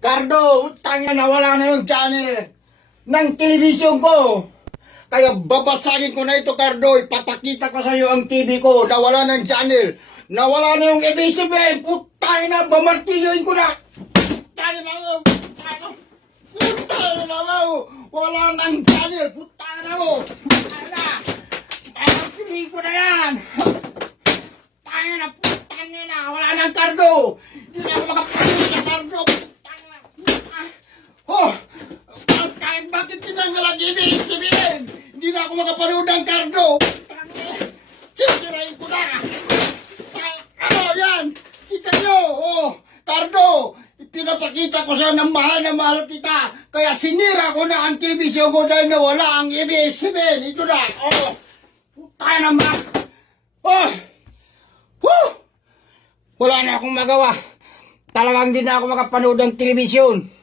Cardo, tanga na wala na yung channel ng telebisyon ko. Kaya babasagin ko na ito, Cardo. Ipapakita ko sa iyo ang TV ko. Nawala ng channel. Nawala na yung ABS-CBN. Putay na, bamartiyoin ko na. Putay na mo. Putay na mo. Wala ng channel. Putay na mo. Putay na. Bamartiyoin ko na yan. Putay na. Wala ng Cardo. Hindi na ako makapagod sa Cardo. Putay na. Oh. Bakit tinanggal ang ABS-CBN? Hindi na ako makapanood ng Cardo. Sisirain ko na. Ano yan? Kita nyo. Oh, Cardo. Pinapakita ko sa ng mahal kita. Kaya sinira ko na ang telebisyon ko dahil nawala ang ABS-CBN. Ito na. Oh. Tayo naman. Oh. Woo. Wala na akong magawa. Talagang hindi na ako makapanood ng telebisyon.